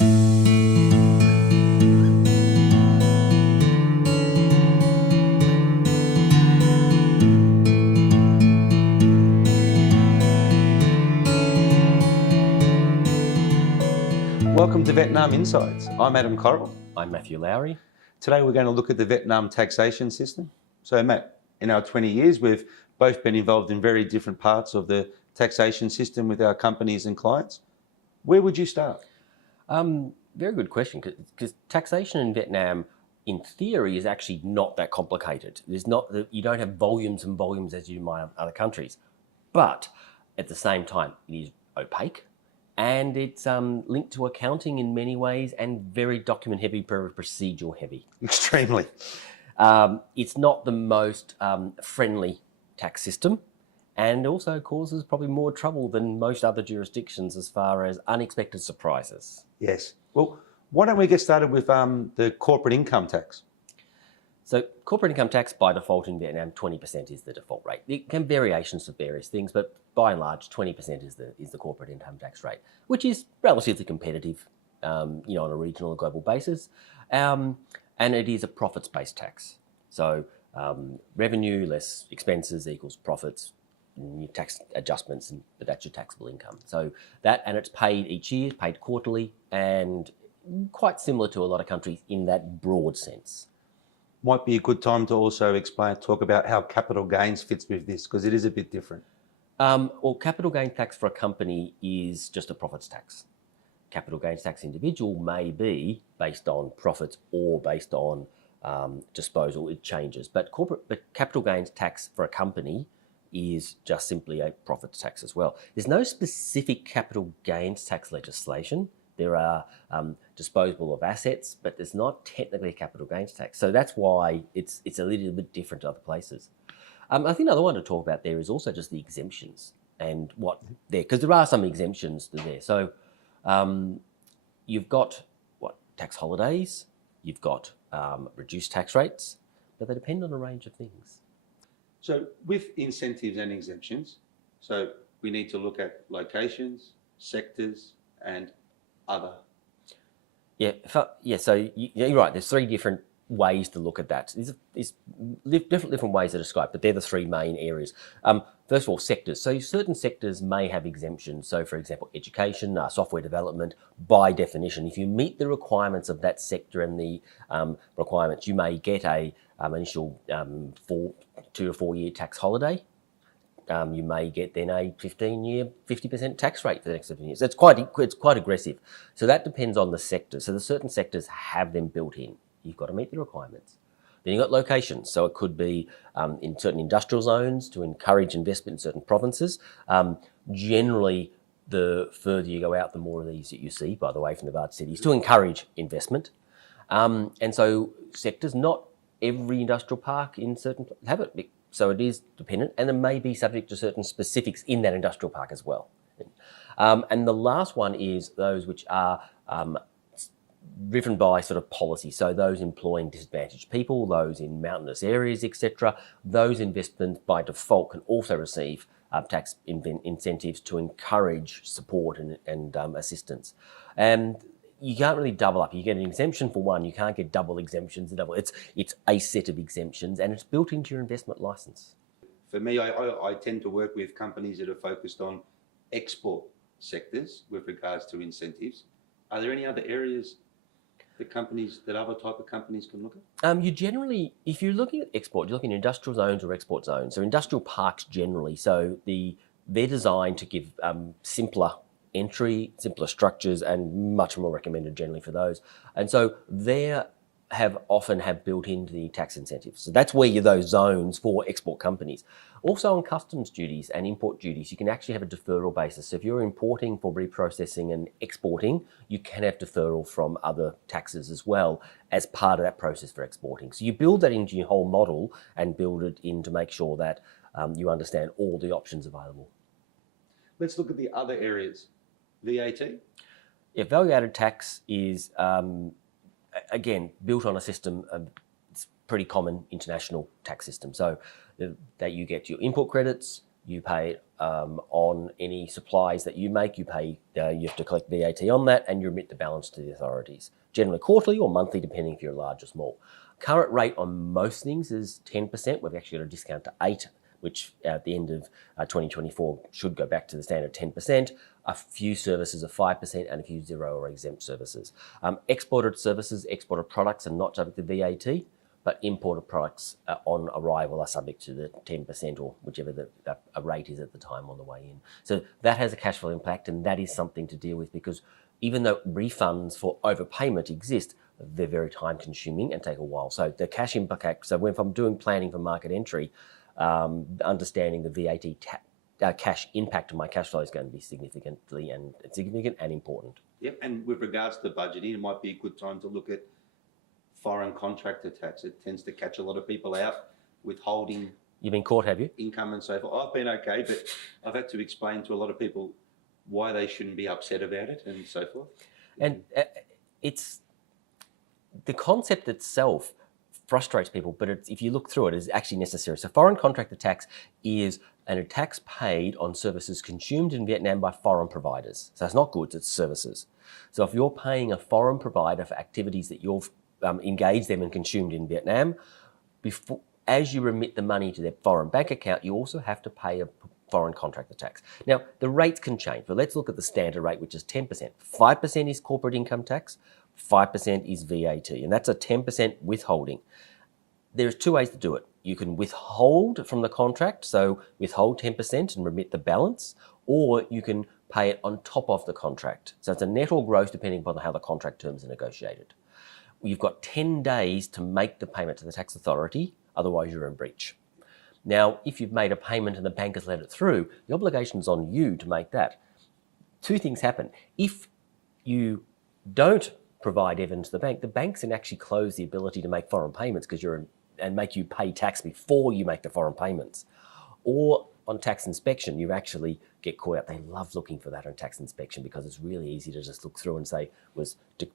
Welcome to Vietnam Insights. I'm Adam Correll. I'm Matthew Lowry. Today we're going to look at the Vietnam taxation system. So Matt, in our 20 years, we've both been involved in very different parts of the taxation system with our companies and clients. Where would you start? Very good question, because taxation in Vietnam, in theory, is actually not that complicated. You don't have volumes and volumes as you might have other countries, but at the same time, it is opaque. And it's linked to accounting in many ways and very document heavy, very procedural heavy. Extremely. It's not the most friendly tax system, and also causes probably more trouble than most other jurisdictions as far as unexpected surprises. Yes. Well, why don't we get started with the corporate income tax? So corporate income tax by default in Vietnam, 20% is the default rate. There can be variations of various things, but by and large, 20% is the corporate income tax rate, which is relatively competitive, on a regional or global basis, and it is a profits-based tax. So revenue less expenses equals profits, and your tax adjustments, but that's your taxable income. So that, and it's paid each year, paid quarterly, and quite similar to a lot of countries in that broad sense. Might be a good time to also talk about how capital gains fits with this, because it is a bit different. Well, capital gains tax for a company is just a profits tax. Capital gains tax individual may be based on profits or based on disposal. It changes, but capital gains tax for a company is just simply a profits tax as well. There's no specific capital gains tax legislation. There are disposable of assets, but there's not technically a capital gains tax. So that's why it's a little bit different to other places. I think another one to talk about there is also just the exemptions and what there, because there are some exemptions there. So you've got tax holidays, you've got reduced tax rates, but they depend on a range of things. So with incentives and exemptions, so we need to look at locations, sectors, and other. Yeah. So you're right. There's three different ways to look at that. There's different ways to describe, but they're the three main areas. First of all, sectors. So certain sectors may have exemptions. So for example, education, software development, by definition, if you meet the requirements of that sector and the requirements, you may get a initial 2 to 4 year tax holiday. You may get then a 15-year, 50% tax rate for the next 15 years. It's quite aggressive. So that depends on the sector. So the certain sectors have them built in. You've got to meet the requirements. Then you've got locations. So it could be in certain industrial zones to encourage investment in certain provinces. Generally, the further you go out, the more of these that you see, by the way, from the large cities, to encourage investment. And so sectors, not every industrial park in certain have it. So it is dependent, and it may be subject to certain specifics in that industrial park as well. And the last one is those which are driven by sort of policy. So those employing disadvantaged people, those in mountainous areas, etc. Those investments by default can also receive tax incentives to encourage support and assistance. And you can't really double up. You get an exemption for one, you can't get double exemptions. It's a set of exemptions, and it's built into your investment license. For me, I tend to work with companies that are focused on export sectors with regards to incentives. Are there any other areas that other type of companies can look at? You generally, if you're looking at export, you're looking at industrial zones or export zones. So industrial parks generally, they're designed to give simpler entry, simpler structures, and much more recommended generally for those. And so they often have built into the tax incentives. So that's where you're those zones for export companies. Also on customs duties and import duties, you can actually have a deferral basis. So if you're importing for reprocessing and exporting, you can have deferral from other taxes as well as part of that process for exporting. So you build that into your whole model and build it in to make sure that you understand all the options available. Let's look at the other areas. VAT? Yeah, value-added tax is, again, built on a system, it's pretty common international tax system. So that you get your import credits, You pay it on any supplies that you make. You have to collect VAT on that, and you remit the balance to the authorities, generally quarterly or monthly, depending if you're large or small. Current rate on most things is 10%. We've actually got a discount to 8%, which at the end of 2024 should go back to the standard 10%. A few services are 5%, and a few 0 or exempt services. Exported services, exported products are not subject to VAT, but imported products on arrival are subject to the 10% or whichever the rate is at the time on the way in. So that has a cash flow impact, and that is something to deal with, because even though refunds for overpayment exist, they're very time consuming and take a while. So the cash impact, so if I'm doing planning for market entry, understanding the VAT cash impact of my cash flow is going to be significant and important. Yep, and with regards to budgeting, it might be a good time to look at foreign contractor tax. It tends to catch a lot of people out, withholding. You've been caught, have you? Income and so forth. I've been okay, but I've had to explain to a lot of people why they shouldn't be upset about it and so forth. And it's the concept itself frustrates people, but if you look through it, it's actually necessary. So foreign contractor tax is a tax paid on services consumed in Vietnam by foreign providers. So it's not goods, it's services. So if you're paying a foreign provider for activities that you've engaged them and consumed in Vietnam, as you remit the money to their foreign bank account, you also have to pay a foreign contractor tax. Now, the rates can change, but let's look at the standard rate, which is 10%. 5% is corporate income tax, 5% is VAT, and that's a 10% withholding. There's two ways to do it. You can withhold from the contract, so withhold 10% and remit the balance, or you can pay it on top of the contract. So it's a net or gross depending upon how the contract terms are negotiated. You've got 10 days to make the payment to the tax authority, otherwise you're in breach. Now, if you've made a payment and the bank has let it through, the obligation is on you to make that. Two things happen. If you don't provide evidence to the banks can actually close the ability to make foreign payments and make you pay tax before you make the foreign payments. Or on tax inspection, you actually get caught out. They love looking for that on tax inspection because it's really easy to just look through and say,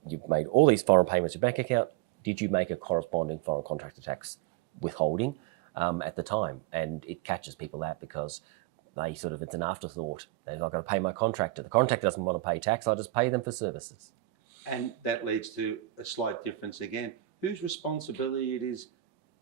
you've made all these foreign payments to your bank account. Did you make a corresponding foreign contractor tax withholding at the time? And it catches people out because it's an afterthought. They're not going to pay my contractor. The contractor doesn't want to pay tax. I'll just pay them for services. And that leads to a slight difference again. Whose responsibility it is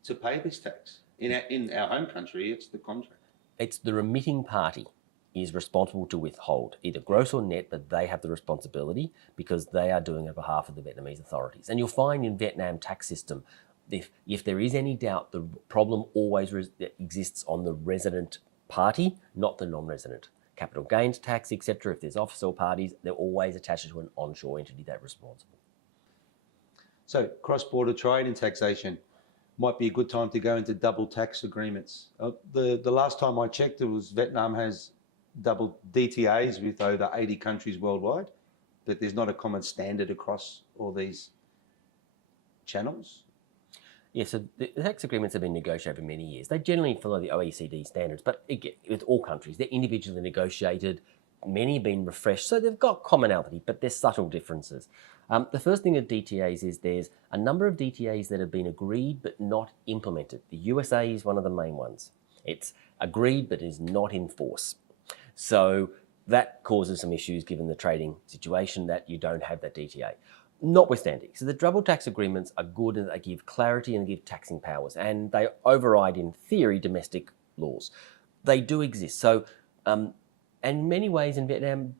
to pay this tax? In our home country, it's the contractor. It's the remitting party is responsible to withhold, either gross or net, but they have the responsibility because they are doing it on behalf of the Vietnamese authorities. And you'll find in Vietnam tax system, if there is any doubt, the problem always exists on the resident party, not the non-resident. Capital gains tax, etc. If there's offshore parties, they're always attached to an onshore entity that's responsible. So cross-border trade and taxation might be a good time to go into double tax agreements. The last time I checked, it was Vietnam has double DTAs with over 80 countries worldwide, but there's not a common standard across all these channels. Yeah, so the tax agreements have been negotiated for many years. They generally follow the OECD standards, but with all countries, they're individually negotiated. Many have been refreshed, so they've got commonality, but there's subtle differences. The first thing with DTAs is there's a number of DTAs that have been agreed but not implemented. The USA is one of the main ones. It's agreed but is not in force. So that causes some issues given the trading situation that you don't have that DTA. Notwithstanding, so the double tax agreements are good and they give clarity and give taxing powers, and they override, in theory, domestic laws. They do exist. So, in many ways in Vietnam,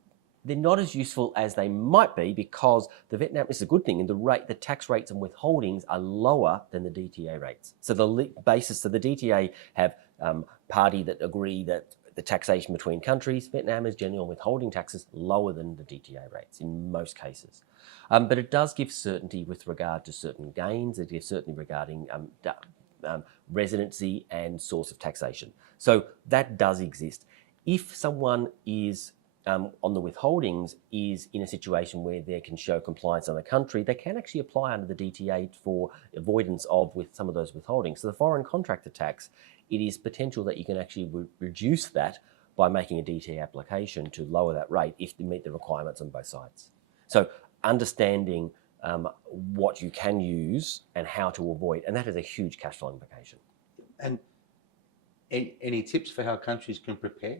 they're not as useful as they might be because Vietnam is a good thing, and the tax rates and withholdings are lower than the DTA rates. So the basis of the DTA have party that agree that the taxation between countries. Vietnam is generally on withholding taxes lower than the DTA rates in most cases. But it does give certainty with regard to certain gains. It gives certainty regarding residency and source of taxation. So that does exist. If someone is on the withholdings is in a situation where they can show compliance on the country, they can actually apply under the DTA for avoidance of with some of those withholdings. So the foreign contractor tax, it is potential that you can actually reduce that by making a DTA application to lower that rate if they meet the requirements on both sides. So understanding what you can use and how to avoid, and that has a huge cash flow implication. And Any tips for how countries can prepare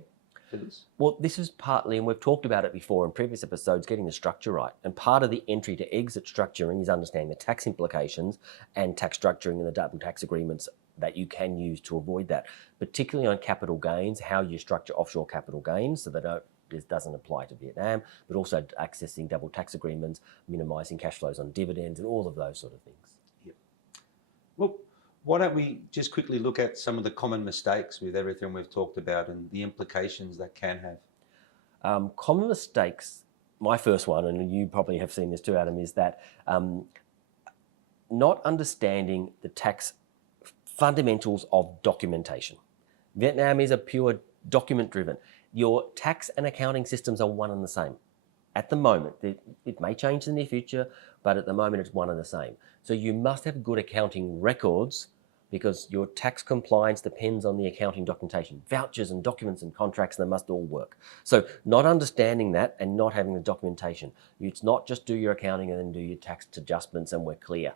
for this? Well, this is partly, and we've talked about it before in previous episodes, getting the structure right. And part of the entry to exit structuring is understanding the tax implications and tax structuring and the double tax agreements that you can use to avoid that, particularly on capital gains, how you structure offshore capital gains so that this doesn't apply to Vietnam, but also accessing double tax agreements, minimising cash flows on dividends and all of those sort of things. Yep. Well, why don't we just quickly look at some of the common mistakes with everything we've talked about and the implications that can have? Common mistakes, my first one, and you probably have seen this too, Adam, is that not understanding the tax fundamentals of documentation. Vietnam is a pure document driven. Your tax and accounting systems are one and the same. At the moment, it may change in the future, but at the moment it's one and the same. So you must have good accounting records because your tax compliance depends on the accounting documentation. Vouchers and documents and contracts, they must all work. So not understanding that and not having the documentation. It's not just do your accounting and then do your tax adjustments and we're clear.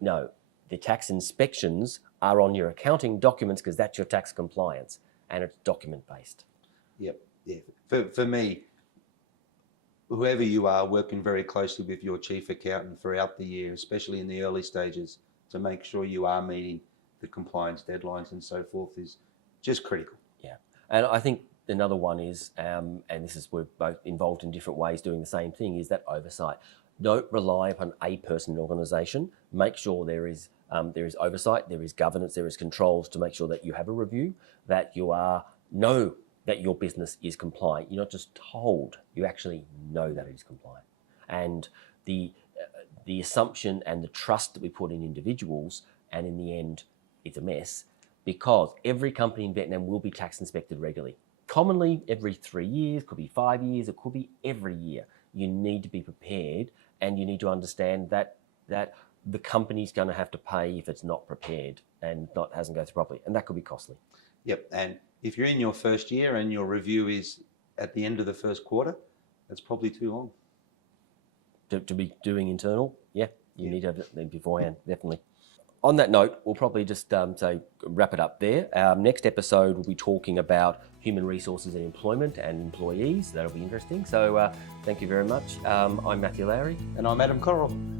No, the tax inspections are on your accounting documents because that's your tax compliance and it's document based. Yep. Yeah. For me, whoever you are, working very closely with your chief accountant throughout the year, especially in the early stages, to make sure you are meeting the compliance deadlines and so forth is just critical. Yeah. And I think another one is, and this is, we're both involved in different ways doing the same thing, is that oversight. Don't rely upon a person and organisation. Make sure there is oversight, there is governance, there is controls to make sure that you have a review, that you know that your business is compliant. You're not just told, you actually know that it is compliant. And the assumption and the trust that we put in individuals, and in the end, it's a mess, because every company in Vietnam will be tax inspected regularly. Commonly every 3 years, could be 5 years, it could be every year. You need to be prepared and you need to understand that the company's going to have to pay if it's not prepared and hasn't gone through properly, and that could be costly. Yep, and if you're in your first year and your review is at the end of the first quarter, that's probably too long. To be doing internal, you need to have it beforehand, definitely. On that note, we'll probably just wrap it up there. Our next episode will be talking about human resources and employment and employees. That'll be interesting. So thank you very much. I'm Matthew Lowry. And I'm Adam Correll.